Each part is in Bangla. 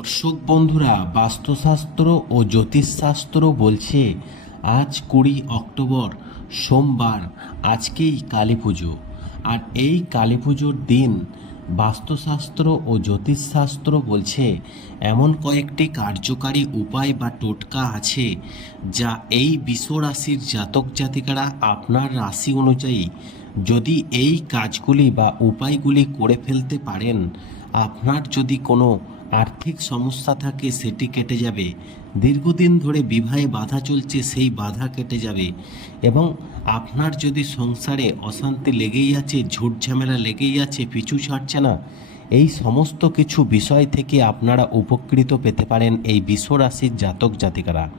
দর্শক বন্ধুরা, বাস্তুশাস্ত্র ও জ্যোতিষশাস্ত্র বলছে, আজ কুড়ি অক্টোবর, সোমবার, আজকেই কালী পুজো। আর এই কালী পুজোর দিন বাস্তুশাস্ত্র ও জ্যোতিষশাস্ত্র বলছে, এমন কয়েকটি কার্যকারী উপায় বা টোটকা আছে যা এই বিশ্বরাশির জাতক জাতিকারা আপনার রাশি অনুযায়ী যদি এই কাজগুলি বা উপায়গুলি করে ফেলতে পারেন, আপনার যদি কোনো আর্থিক সমস্যা থাকে, সেটি কেটে যাবে। দীর্ঘদিন ধরে বিবাহে বাধা চলছে, সেই বাধা কেটে যাবে। এবং আপনার যদি সংসারে অশান্তি লেগেই আছে, ঝুট ঝামেলা লেগেই আছে, পিছু ছাড়ছে না, এই সমস্ত কিছু বিষয় থেকে আপনারা উপকৃত পেতে পারেন এই বিশ্বরাশির জাতক জাতিকারা।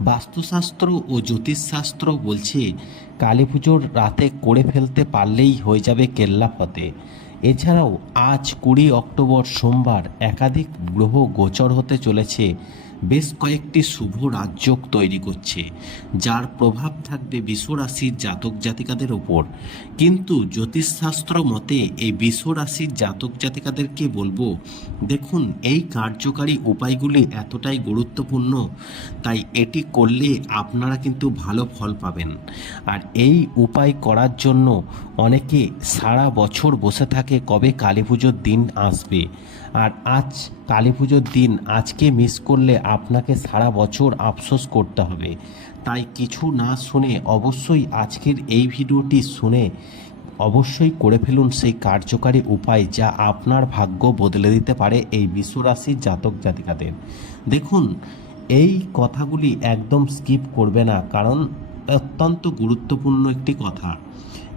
বাস্তুশাস্ত্র ও জ্যোতিষশাস্ত্র বলছে কালী পুজোর রাতে করে ফেলতে পারলেই হয়ে যাবে কেল্লা ফতে এছাড়াও আজ কুড়ি অক্টোবর সোমবার একাধিক গ্রহ গোচর হতে চলেছে। বেশ কয়েকটি শুভ রাজযোগ তৈরি করছে, যার প্রভাব থাকবে বিশ্বরাশির জাতক জাতিকাদের ওপর। কিন্তু জ্যোতিষশাস্ত্র মতে এই বিশ্বরাশির জাতক জাতিকাদেরকে বলব, দেখুন, এই কার্যকারী উপায়গুলি এতটাই গুরুত্বপূর্ণ, তাই এটি করলে আপনারা কিন্তু ভালো ফল পাবেন। আর এই উপায় করার জন্য অনেকে সারা বছর বসে থাকে কবে কালী পুজোর দিন আসবে। আর আজ কালী পুজোর দিন, আজকে মিস করলে আপনাকে সারা বছর আফসোস করতে হবে। তাই কিছু না শুনে অবশ্যই আজকের এই ভিডিওটি শুনে অবশ্যই করে ফেলুন সেই কার্যকারী উপায় যা আপনার ভাগ্য বদলে দিতে পারে এই বিশ্বরাশির জাতক জাতিকাদের। দেখুন, এই কথাগুলি একদম স্কিপ করবে না, কারণ অত্যন্ত গুরুত্বপূর্ণ একটি কথা।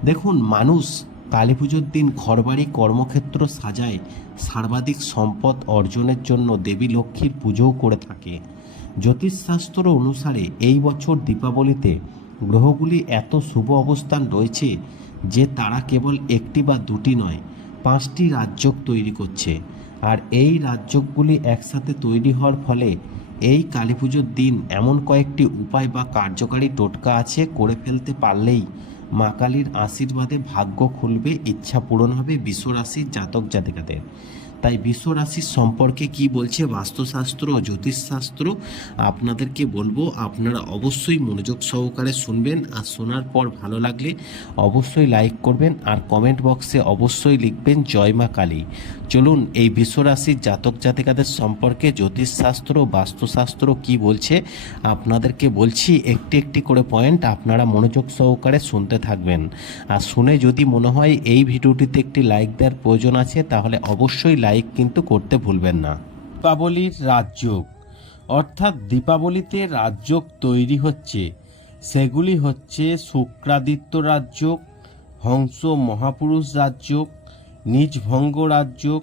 দেখুন, মানুষ কালী পুজোর দিন ঘরবাড়ি কর্মক্ষেত্র সাজায় সর্বাধিক সম্পদ অর্জনের জন্য দেবী লক্ষ্মীর পুজোও করে থাকে। জ্যোতিষশাস্ত্র অনুসারে এই বছর দীপাবলিতে গ্রহগুলি এত শুভ অবস্থান রয়েছে যে তারা কেবল একটি বা দুটি নয়, পাঁচটি রাজ্যক তৈরি করছে। আর এই রাজ্যকগুলি একসাথে তৈরি হওয়ার ফলে এই কালী পুজোর দিন এমন কয়েকটি উপায় বা কার্যকারী টোটকা আছে করে ফেলতে পারলেই মা কালীর আশীর্বাদে ভাগ্য খুলবে ইচ্ছা পূরণ হবে বিশ্বরাশির জাতক জাতিকাদের তাই বিশ্বরাশির সম্পর্কে কি বলছে? বাস্তুশাস্ত্র, জ্যোতিষশাস্ত্র? আপনাদেরকে বলব, আপনারা অবশ্যই মনোযোগ সহকারে শুনবেন আর শোনার পর ভালো লাগলে অবশ্যই লাইক করবেন আর কমেন্ট বক্সে অবশ্যই লিখবেন, জয় মা কালী। চলুন, এই বিশ্বরাশির জাতক জাতিকাদের সম্পর্কে জ্যোতিষশাস্ত্র, বাস্তুশাস্ত্র কি বলছে? আপনাদেরকে বলছি, একটি একটি করে পয়েন্ট আপনারা মনোযোগ সহকারে শুনতে থাকবেন। আর শুনে যদি মনে হয় এই ভিডিওটিতে একটি লাইক দেওয়ার প্রয়োজন আছে, তাহলে অবশ্যই লাইক কিন্তু করতে ভুলবেন না। দীপাবলির রাজযোগ, অর্থাৎ দীপাবলিতে রাজযোগ তৈরি হচ্ছে, সেগুলি হচ্ছে শুক্রাদিত্য রাজযোগ, হংস মহাপুরুষ রাজযোগ, নিজভঙ্গ রাজযোগ,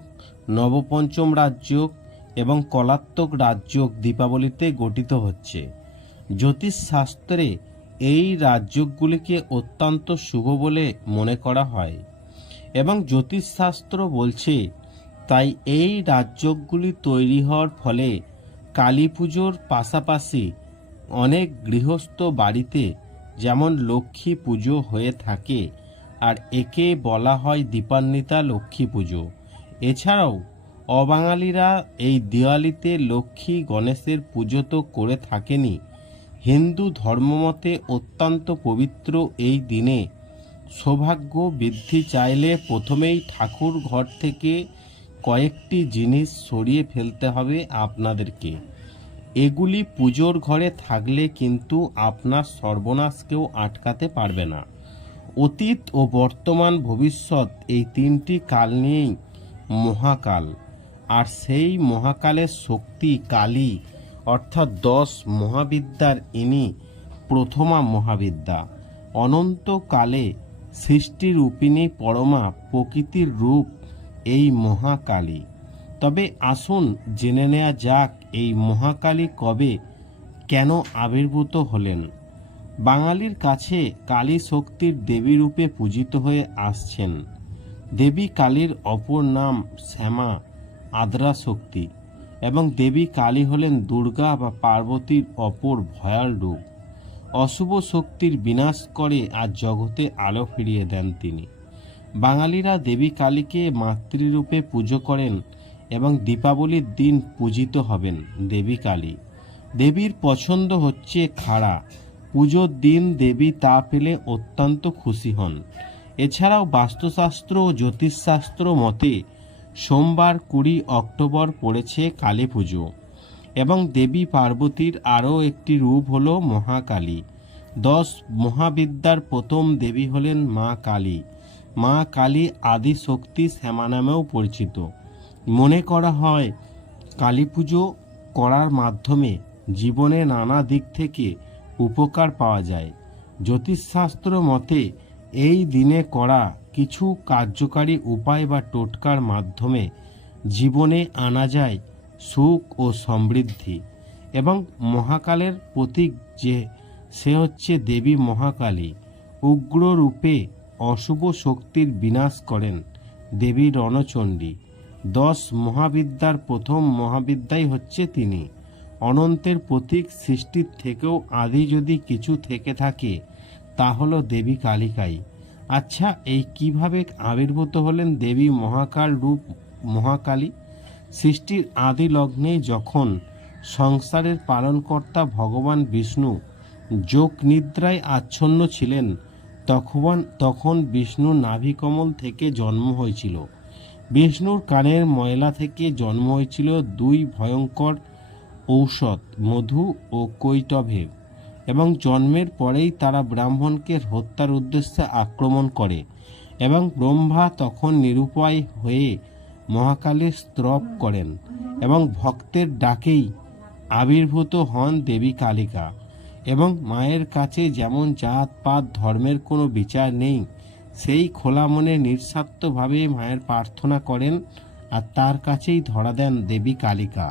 নবপঞ্চম রাজযোগ এবং কলাত্মক রাজযোগ দীপাবলিতে গঠিত হচ্ছে। জ্যোতিষশাস্ত্রে এই রাজযোগগুলিকে অত্যন্ত শুভ বলে মনে করা হয় এবং জ্যোতিষশাস্ত্র বলছে তাই এই রাজযোগগুলি তৈরি হওয়ার ফলে কালী পুজোর পাশাপাশি অনেক গৃহস্থ বাড়িতে যেমন লক্ষ্মী পুজো হয়ে থাকে, আর একে বলা হয় দীপান্বিতা লক্ষ্মী পুজো। এছাড়াও অবাঙালিরা এই দিওয়ালিতে লক্ষ্মী গণেশের পুজো তো করে থাকেনি। হিন্দু ধর্মমতে অত্যন্ত পবিত্র এই দিনে সৌভাগ্য বৃদ্ধি চাইলে প্রথমেই ঠাকুর ঘর থেকে কয়েকটি জিনিস সরিয়ে ফেলতে হবে আপনাদেরকে। এগুলি পুজোর ঘরে থাকলে কিন্তু আপনার সর্বনাশকেও আটকাতে পারবে না। অতীত ও বর্তমান ভবিষ্যৎ এই তিনটি কাল নিয়েই মহাকাল, আর সেই মহাকালের শক্তি কালী, অর্থাৎ দশ মহাবিদ্যার ইনি প্রথমা মহাবিদ্যা। অনন্তকালে সৃষ্টিরূপিণী পরমা প্রকৃতির রূপ এই মহাকালী। তবে আসুন জেনে নেওয়া যাক এই মহাকালী কবে কেন আবির্ভূত হলেন। বাঙালির কাছে কালী শক্তির দেবী রূপে পূজিত হয়ে আসছেন। দেবী কালীর অপর নাম শ্যামা আদ্রা শক্তি এবং দেবী কালী হলেন দুর্গা বা পার্বতীর অপর ভয়াল রূপ। অশুভ শক্তির বিনাশ করে আর জগতে আলো ফিরিয়ে দেন তিনি। বাঙালিরা দেবী কালীকে মাতৃরূপে পুজো করেন এবং দীপাবলির দিন পূজিত হবেন দেবী কালী। দেবীর পছন্দ হচ্ছে খাড়া। পুজোর দিন দেবী তা পেলে অত্যন্ত খুশি হন। এছাড়াও বাস্তুশাস্ত্র ও জ্যোতিষশাস্ত্র মতে, সোমবার কুড়ি অক্টোবর পড়েছে কালী পুজো এবং দেবী পার্বতীর আরও একটি রূপ হল মহাকালী। দশ মহাবিদ্যার প্রথম দেবী হলেন মা কালী। মা কালী আদি শক্তি শ্যামা নামেও পরিচিত। মনে করা হয়, কালী পুজো করার মাধ্যমে জীবনে নানা দিক থেকে উপকার পাওয়া যায়। জ্যোতিষশাস্ত্র মতে, এই দিনে করা কিছু কার্যকারী উপায় বা টোটকার মাধ্যমে জীবনে আনা যায় সুখ ও সমৃদ্ধি এবং মহাকালের প্রতীক যে, সে হচ্ছে দেবী মহাকালী। উগ্র রূপে অশুভ শক্তির বিনাশ করেন দেবী রণচণ্ডী। দশ মহাবিদ্যার প্রথম মহাবিদ্যাই হচ্ছে তিনি। অনন্তের প্রতীক সৃষ্টির থেকেও আদি যদি কিছু থেকে থাকে, তা হলো দেবী কালিকাই। আচ্ছা এই কীভাবে আবির্ভূত হলেন দেবী মহাকাল রূপ মহাকালী? সৃষ্টির আদি লগ্নে যখন সংসারের পালনকর্তা ভগবান বিষ্ণু যোগ নিদ্রায় আচ্ছন্ন ছিলেন তখন তখন বিষ্ণুর নাভিকমল থেকে জন্ম হয়েছিল। বিষ্ণুর কানের ময়লা থেকে জন্ম হয়েছিল দুই ভয়ঙ্কর ঔষধ, মধু ও কৈটভেব এবং জন্মের পরেই তারা ব্রাহ্মণকে হত্যার উদ্দেশ্যে আক্রমণ করে, এবং ব্রহ্মা তখন নিরুপায় হয়ে মহাকালের স্তব করেন, এবং ভক্তের ডাকেই আবির্ভূত হন দেবী কালিকা। এবং মায়ের কাছে যেমন জাত, পাত, ধর্মের কোনো বিচার নেই, সেই খোলা মনে নিঃস্বার্থভাবে মায়ের প্রার্থনা করেন আর তার কাছেই ধরা দেন দেবী কালিকা।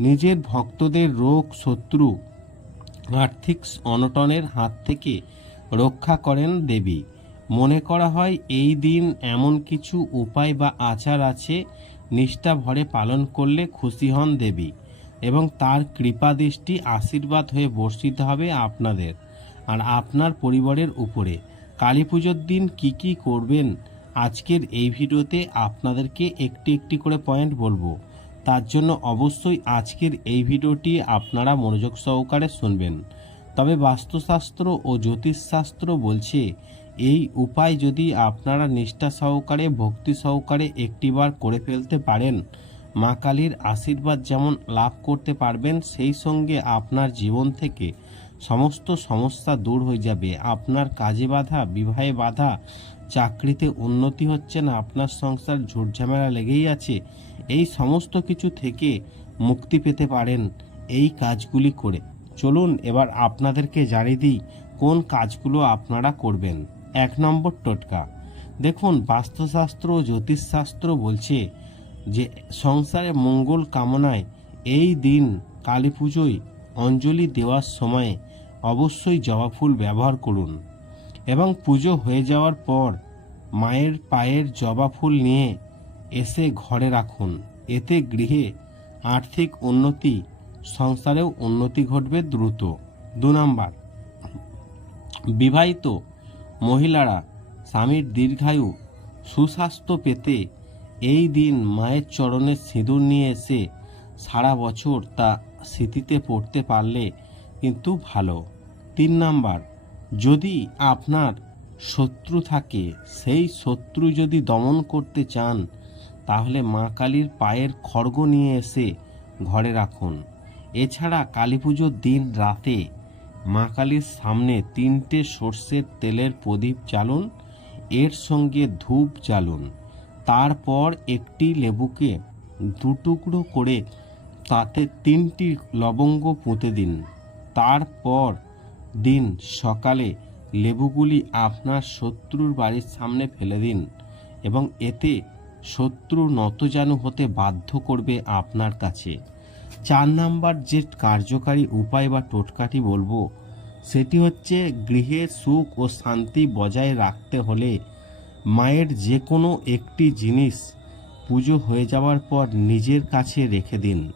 নিজের ভক্তদের রোগ, শত্রু, আর্থিক অনটনের হাত থেকে রক্ষা করেন দেবী। মনে করা হয়, এই দিন এমন কিছু উপায় বা আচার আছে নিষ্ঠা ভরে পালন করলে খুশি হন দেবী। এবং তার কৃপা দৃষ্টি আশীর্বাদ হয়ে বর্ষিত হবে আপনাদের আর আপনার পরিবারের উপরে। কালী পুজোর দিন কি কি করবেন আজকের এই ভিডিওতে আপনাদেরকে একটি একটি করে পয়েন্ট বলব। তার জন্য অবশ্যই আজকের এই ভিডিওটি আপনারা মনোযোগ সহকারে শুনবেন। তবে বাস্তুশাস্ত্র ও জ্যোতিষশাস্ত্র বলছে, এই উপায় যদি আপনারা নিষ্ঠা সহকারে, ভক্তি সহকারে একটিবার করে ফেলতে পারেন মা কালীর আশীর্বাদ যেমন লাভ করতে পারবেন, সেই সঙ্গে আপনার জীবন থেকে সমস্ত সমস্যা দূর হয়ে যাবে। আপনার কাজে বাধা, বিবাহে বাধা, চাকরিতে উন্নতি হচ্ছে না, আপনার সংসার ঝুটঝামেলা লেগেই আছে, এই সমস্ত কিছু থেকে মুক্তি পেতে পারেন এই কাজগুলি করে। চলুন এবার আপনাদেরকে জানিয়ে দিই কোন কাজগুলো আপনারা করবেন। এক নম্বর টোটকা। দেখুন, বাস্তুশাস্ত্র জ্যোতিষশাস্ত্র বলছে যে সংসারে মঙ্গল কামনায় এই দিন কালী পুজোয় অঞ্জলি দেওয়ার সময়ে অবশ্যই জবা ফুল ব্যবহার করুন এবং পুজো হয়ে যাওয়ার পর মায়ের পায়ের জবা ফুল নিয়ে এসে ঘরে রাখুন। এতে গৃহে আর্থিক উন্নতি, সংসারেও উন্নতি ঘটবে দ্রুত। দু নম্বর, বিবাহিত মহিলারা স্বামীর দীর্ঘায়ু, সুস্বাস্থ্য পেতে এই দিন মায়ের চরণে সিঁদুর নিয়ে এসে সারা বছর তা স্মৃতিতে পড়তে পারলে কিন্তু ভালো। তিন নাম্বার, যদি আপনার শত্রু থাকে, সেই শত্রু যদি দমন করতে চান, তাহলে মা কালীর পায়ের খড়গ নিয়ে এসে ঘরে রাখুন। এছাড়া কালী পুজোর দিন রাতে মা কালীর সামনে তিনটে সর্ষের তেলের প্রদীপ জ্বালুন, এর সঙ্গে ধূপ জ্বালুন। তারপর একটি লেবুকে দুটুকরো করে তাতে তিনটি লবঙ্গ পুঁতে দিন। তারপর দিন সকালে লেবুগুলি আপনার শত্রুর বাড়ির সামনে ফেলে দিন এবং এতে শত্রু নতজানু হতে বাধ্য করবে আপনার কাছে। চার নাম্বার যে কার্যকারী উপায় বা টোটকাটি বলব, সেটি হচ্ছে গৃহে সুখ ও শান্তি বজায় রাখতে হলে মায়ের যে কোনো একটি জিনিস পুজো হয়ে যাওয়ার পর নিজের কাছে রেখে দিন।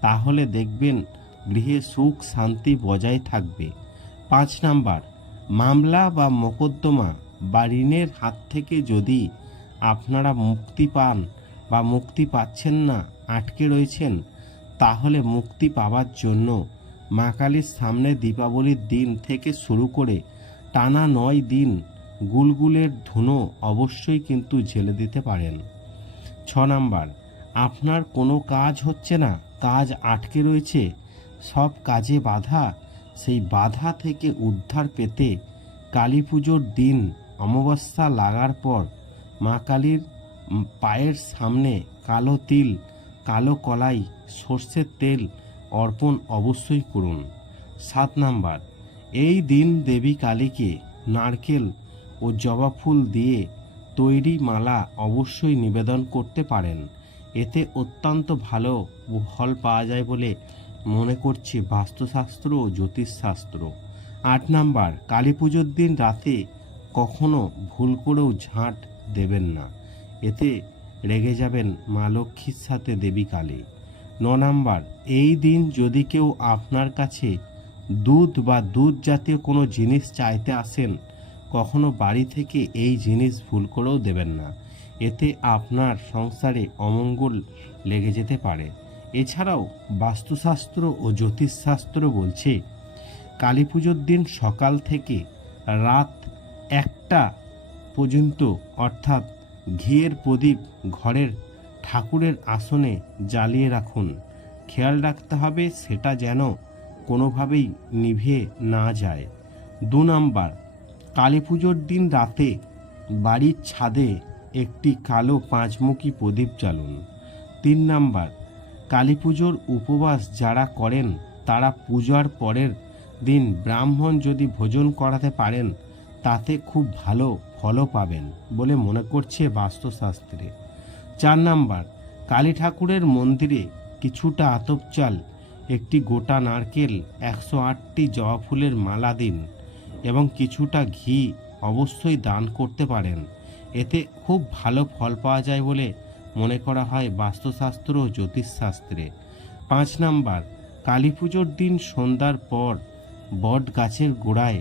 তাহলে দেখবেন গৃহে সুখ শান্তি বজায় থাকবে। পাঁচ নাম্বার, মামলা বা মোকদ্দমা বা ঋণের হাত থেকে যদি আপনারা মুক্তি পান বা মুক্তি পাচ্ছেন না, আটকে রয়েছেন, তাহলে মুক্তি পাওয়ার জন্য মা কালীর সামনে দীপাবলির দিন থেকে শুরু করে টানা নয় দিন গুলগুলের ধুনো অবশ্যই কিন্তু ঝেলে দিতে পারেন। ছ নাম্বার, আপনার কোনো কাজ হচ্ছে না, কাজ আটকে রয়েছে, সব কাজে বাধা, সেই বাধা থেকে উদ্ধার পেতে কালী পুজোর দিন অমাবস্যা লাগার পর মা কালীর পায়ের সামনে কালো তিল, কালো কলাই, সর্ষের তেল অর্পণ অবশ্যই করুন। সাত নাম্বার, এই দিন দেবী কালীকে নারকেল ও জবা ফুল দিয়ে তৈরি মালা অবশ্যই নিবেদন করতে পারেন। এতে অত্যন্ত ভালো ফল পাওয়া যায় বলে মনে করছে বাস্তুশাস্ত্র ও জ্যোতিষশাস্ত্র। আট নাম্বার কালী পুজোর দিন রাতে কখনো ভুল করেও ঝাঁট দেবেন না। এতে রেগে যাবেন মা লক্ষ্মীর সাথে দেবী কালী ন নাম্বার, এই দিন যদি কেউ আপনার কাছে দুধ বা দুধ জাতীয় কোনো জিনিস চাইতে আসেন কখনো বাড়ি থেকে এই জিনিস ভুল করেও দেবেন না। এতে আপনার সংসারে অমঙ্গল লেগে যেতে পারে। এছাড়াও বাস্তুশাস্ত্র ও জ্যোতিষশাস্ত্র বলছে কালী পুজোর দিন সকাল থেকে রাত একটা পর্যন্ত, অর্থাৎ ঘিয়ের প্রদীপ ঘরের ঠাকুরের আসনে জ্বালিয়ে রাখুন। খেয়াল রাখতে হবে সেটা যেন কোনোভাবেই নিভে না যায়। দু নাম্বার কালী পুজোর দিন রাতে বাড়ির ছাদে একটি কালো পাঁচমুখী প্রদীপ জ্বালুন। তিন নাম্বার কালী পুজোর উপবাস যারা করেন, তারা পূজার পরের দিন ব্রাহ্মণ যদি ভোজন করাতে পারেন, তাতে খুব ভালো ফলও পাবেন বলে মনে করছে বাস্তুশাস্ত্রে। চার নাম্বার কালী ঠাকুরের মন্দিরে কিছুটা আতপ চাল একটি গোটা নারকেল, একশো আটটি জবা ফুলের মালা দিন। এবং কিছুটা ঘি অবশ্যই দান করতে পারেন। এতে খুব ভালো ফল পাওয়া যায় বলে মনে করা হয় বাস্তুশাস্ত্র ও জ্যোতিষশাস্ত্রে। পাঁচ নাম্বার, কালী পুজোর দিন সন্ধ্যার পর বট গাছের গোড়ায়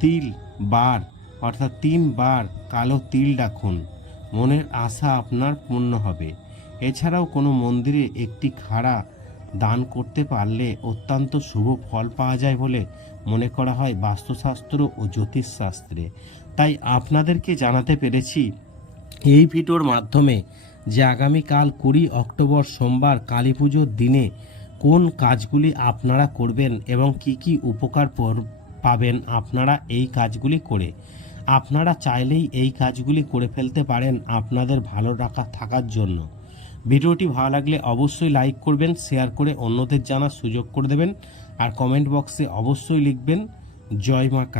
তিল, বার, অর্থাৎ তিনবার কালো তিল রাখুন মনের আশা আপনার পূর্ণ হবে। এছাড়াও কোনো মন্দিরে একটি খাড়া দান করতে পারলে অত্যন্ত শুভ ফল পাওয়া যায় বলে মনে করা হয় বাস্তুশাস্ত্র ও জ্যোতিষশাস্ত্রে। তাই আপনাদেরকে জানাতে পেরেছি, এই ভিডিওর মাধ্যমে যে আগামীকাল কুড়ি অক্টোবর সোমবার কালী পুজোর দিনে কোন কাজগুলি আপনারা করবেন এবং কি কি উপকার পাবেন আপনারা এই কাজগুলি করে। আপনারা চাইলেই এই কাজগুলি করে ফেলতে পারেন আপনাদের ভালো রাখা থাকার জন্য। ভিডিওটি ভালো লাগলে অবশ্যই লাইক করবেন, শেয়ার করে অন্যদের জানার সুযোগ করে দেবেন। আর কমেন্ট বক্সে অবশ্যই লিখবেন জয় মা কালী।